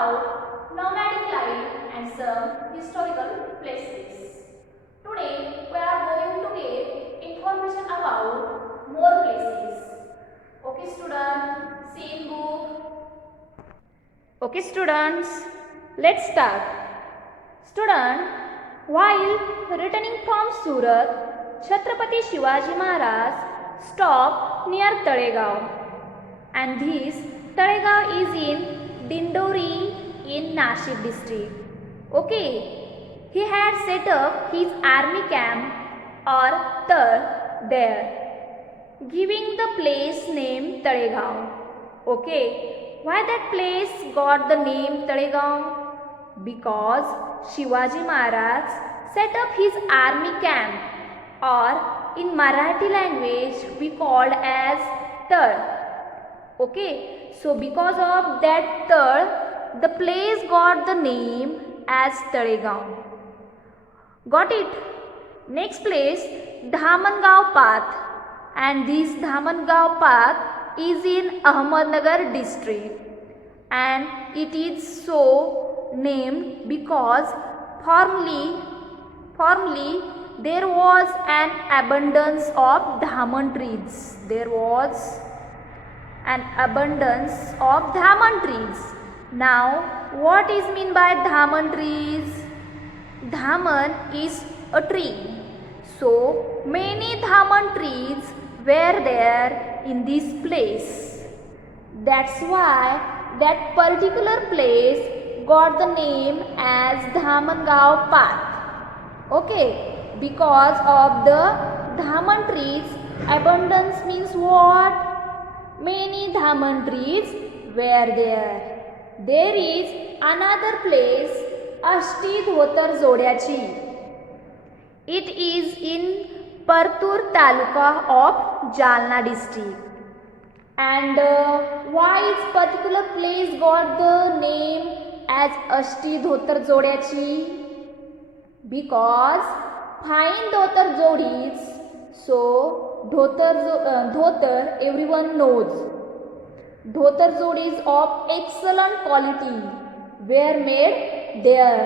about nomadic life and some historical places. Today we are going to get information about more places. Okay students, same book. Okay students, let's start. Student, while returning from Surat, Chhatrapati Shivaji Maharaj stopped near Talegaon, and this Talegaon is in Dindori in Nashik district. Okay, he had set up his army camp or Tar there, giving the place name Talegaon. Okay, why that place got the name Talegaon? Because Shivaji Maharaj set up his army camp, or in Marathi language we called as Tar. Okay, so because of that Tar, the place got the name as Talegaon. Got it? Next place, Dhamangao Path, and this Dhamangao Path is in Ahmednagar district, and it is so named because formerly there was an abundance of Dhaman trees. There was an abundance of Dhaman trees. Now, what is mean by Dhaman trees? Dhaman is a tree. So, many Dhaman trees were there in this place. That's why that particular place got the name as Dhamangao Path. Okay, because of the Dhaman trees, abundance means what? Many Dhaman trees were there. There is another place, Ashti Dhotar Zodyachi. It is in Partur Taluka of Jalna district. And why is particular place got the name as Ashti Dhotar Zodyachi? Because fine dhotar jodis, so dhotar everyone knows. Dhotar jodis of excellent quality were made there,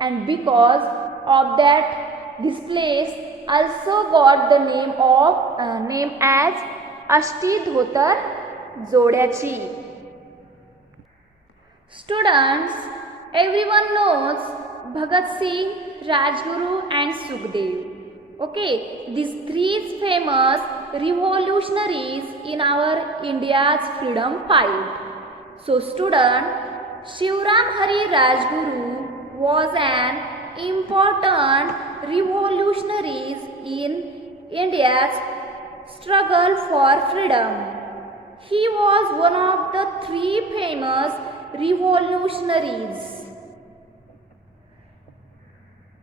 and because of that, this place also got the name as Ashti Dhotar Zodyachi. Students, everyone knows Bhagat Singh, Rajguru and Sukhdev. Okay, these three famous revolutionaries in our India's freedom fight. So student, Shivram Hari Rajguru was an important revolutionary in India's struggle for freedom. He was one of the three famous revolutionaries.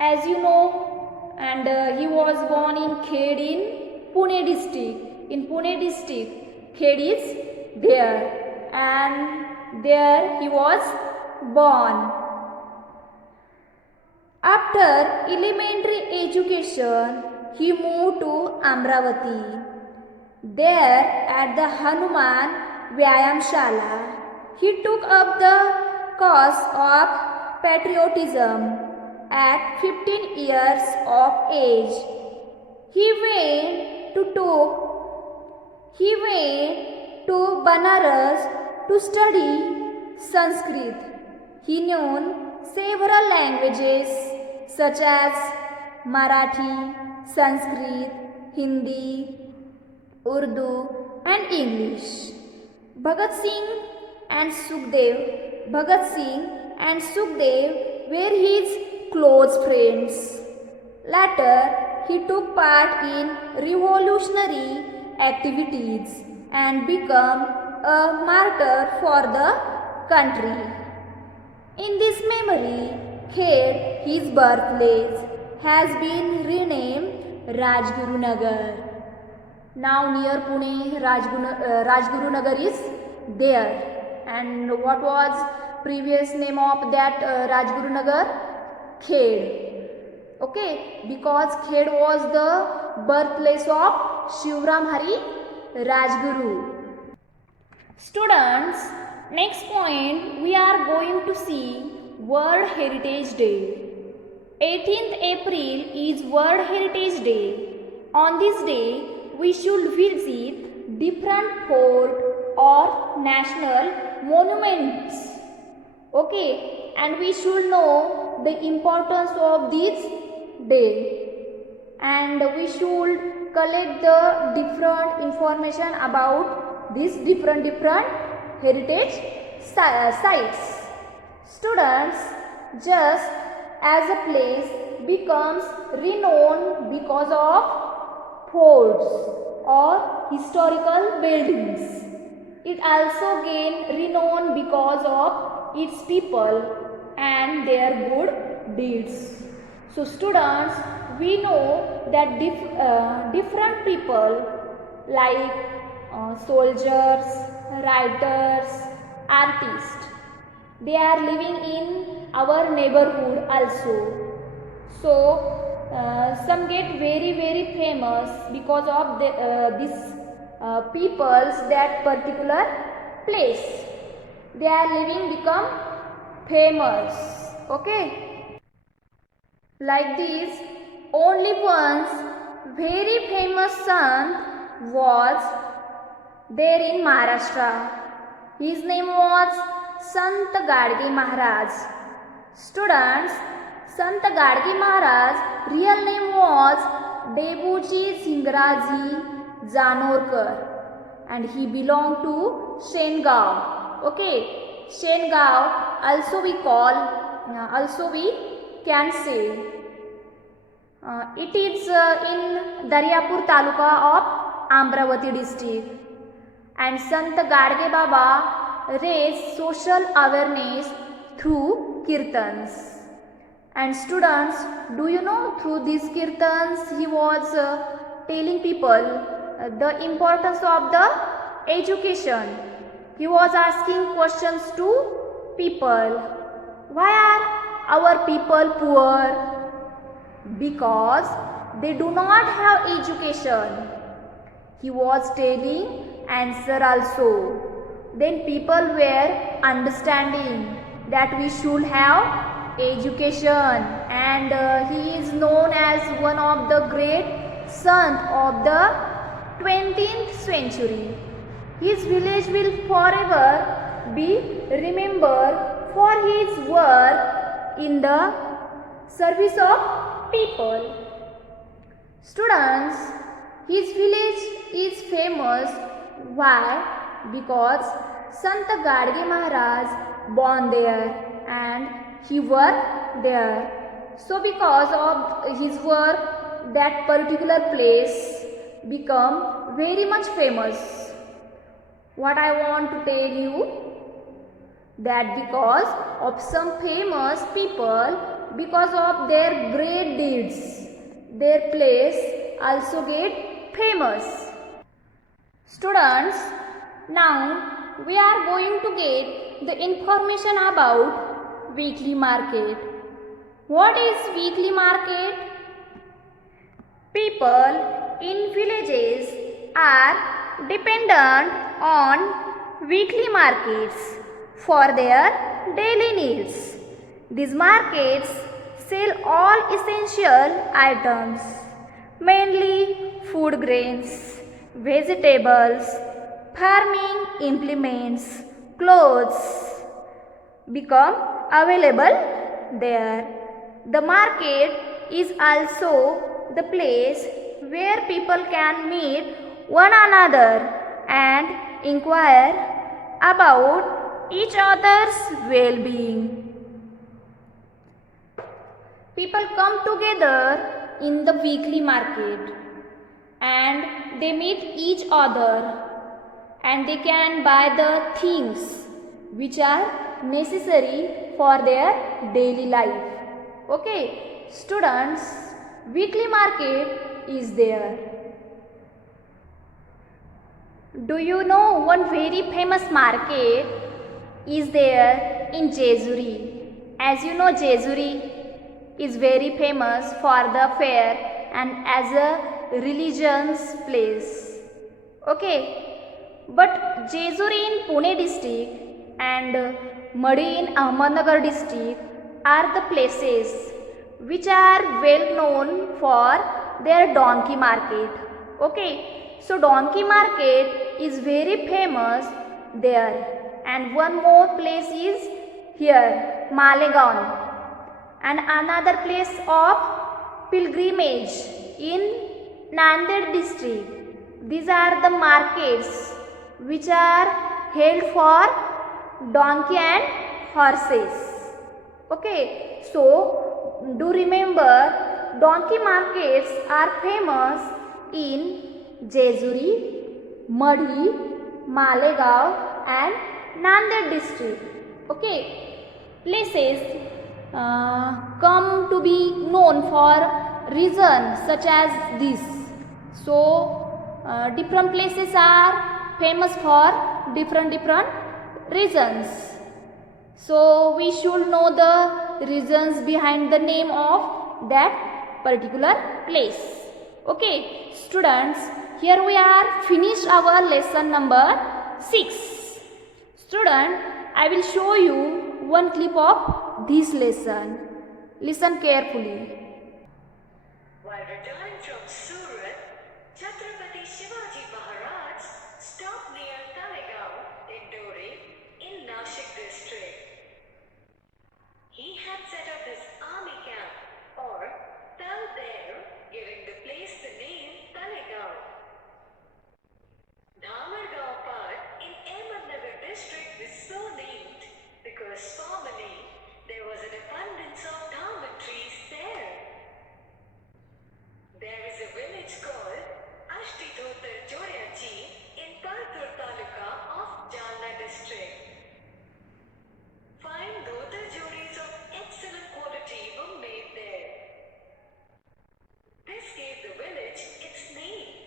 As you know, and he was born in Khed in Pune district. In Pune district, Khed is there, and there he was born. After elementary education, he moved to Amravati. There at the Hanuman Vyayam Shala, he took up the cause of patriotism. At 15 years of age, he went to Banaras to study Sanskrit. He knew several languages such as Marathi, Sanskrit, Hindi, Urdu and English. Bhagat Singh and Sukhdev were his close friends. Later, he took part in revolutionary activities and became a martyr for the country. In this memory, Khed, his birthplace, has been renamed Rajguru Nagar. Now near Pune, Rajguru Nagar is there. And what was previous name of that Rajguru Nagar? Khed. Okay, because Khed was the birthplace of Shivram Hari Rajguru. Students, Next point, we are going to see World Heritage Day. 18th April is World Heritage Day. On this day, we should visit different fort or national monuments. Okay, and we should know the importance of this day. And we should collect the different information about these different heritage sites. Students, just as a place becomes renowned because of forts or historical buildings, it also gained renown because of its people and their good deeds. So students, we know that different people like soldiers, writers, artists, they are living in our neighborhood also. So some get very famous because of these peoples that particular place. They are living become famous. Okay. Like this, only once very famous sant was there in Maharashtra. His name was Sant Gadge Maharaj. Students, Sant Gadge Maharaj real name was Debuchi Singraji Janorkar and he belonged to Shengaon. Okay, Shengaon also we can say. It is in Daryapur Taluka of Amravati district. And Sant Gadge Baba raised social awareness through kirtans. And students, do you know through these kirtans he was telling people the importance of the education. He was asking questions to people. Why are our people poor? Because they do not have education. He was telling answer also. Then people were understanding that we should have education and he is known as one of the great sant of the 20th century. His village will forever be remembered for his work in the service of people. Students, his village is famous. Why? Because Sant Gadge Maharaj born there and he worked there. So because of his work, that particular place become very much famous. What I want to tell you, that because of some famous people, because of their great deeds, their place also get famous. Students, now we are going to get the information about weekly market. What is weekly market? People in villages are dependent on weekly markets for their daily needs. These markets sell all essential items, mainly food grains, vegetables, farming implements, clothes become available there. The market is also the place where people can meet one another and inquire about each other's well-being. People come together in the weekly market and they meet each other and they can buy the things which are necessary for their daily life. Okay, students, weekly market is there. Do you know one very famous market is there in Jejuri? As you know, Jejuri is very famous for the fair and as a religion's place. Okay, but Jejuri in Pune district and Madi in Ahmednagar district are the places which are well known for their donkey market. Okay, so donkey market is very famous there, and one more place is here Malegaon, and another place of pilgrimage in Nanded district. These are the markets which are held for donkey and horses. Okay, so do remember, donkey markets are famous in Jejuri, Madhi, Malegaon and Nanded district. Okay, places come to be known for reasons such as this. So different places are famous for different reasons. So we should know the reasons behind the name of that particular place. Okay, students, here we are finished our lesson number 6. Student, I will show you one clip of this lesson. Listen carefully. While returning from Surat, Chhatrapati Shivaji Maharaj stopped near Talegaon in Dore in Nashik district. He had set up his army camp or Tal there, giving the place the name Talegaon. Dhamargaon part in Ahmednagar district is so named because formerly there was an abundance of dhamar trees there. There is a village called Ashtidhotar Joyachi in Partur Taluka of Jalna district. Fine dhotar jodis of excellent quality were made there. This gave the village its name.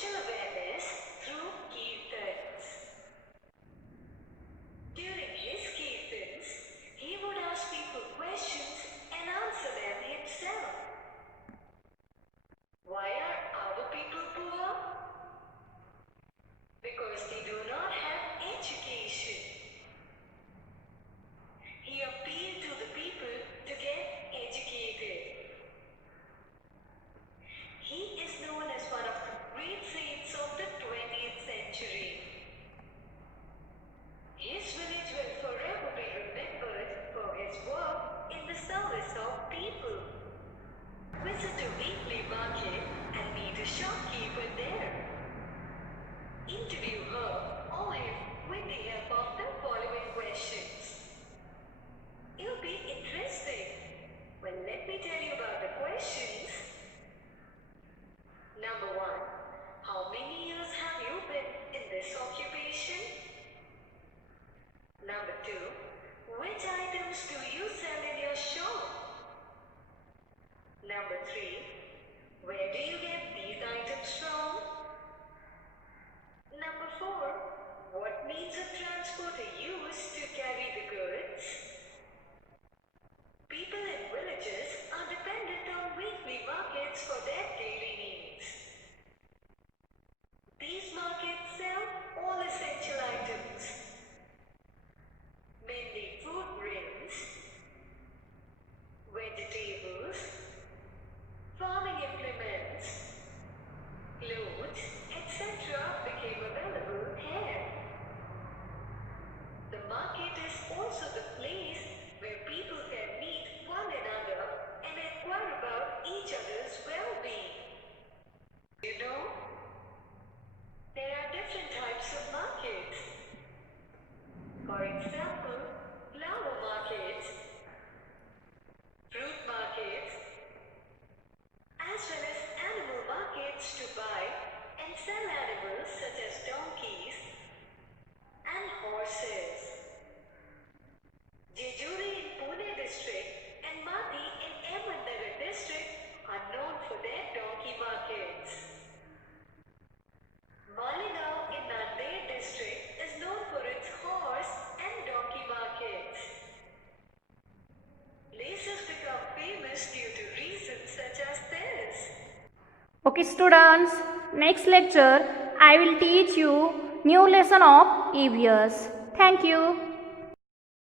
social awareness through kirtans. During his kirtans, he would ask people questions and answer them himself. Why are our people poor? Because they do not have education. He appealed to the people to get educated. He is known as one of the great saints of the 20th century. His village will forever be remembered for his work in the service of people. Visit a weekly market and meet a shopkeeper there. Interview her or him with the help of the following questions. It'll be interesting. Well, let me tell you about the questions. Number 1. How many years have you been in this occupation? Number 2. Which items do you sell in your shop? Number 3. Where do you get these items from? Number 4. What means of transport are used to carry the goods? People in villages are dependent on weekly markets for their daily needs. These markets sell all essential items, mainly food grains, vegetables, farming implements, clothes, etc. became available here. The market is also the place where people can meet one another and inquire about each other's well-being. You know, there are different types of markets. For example, flower markets, fruit markets, as well as animal markets to buy and sell animals such as donkeys and horses. Jejuri in Pune district and Mati in Ahmednagar district are known for their donkey markets. Malegaon in Nanded district is known for its horse and donkey markets. Places become famous due to reasons such as this. Okay students, next lecture I will teach you new lesson of EVS. Thank you.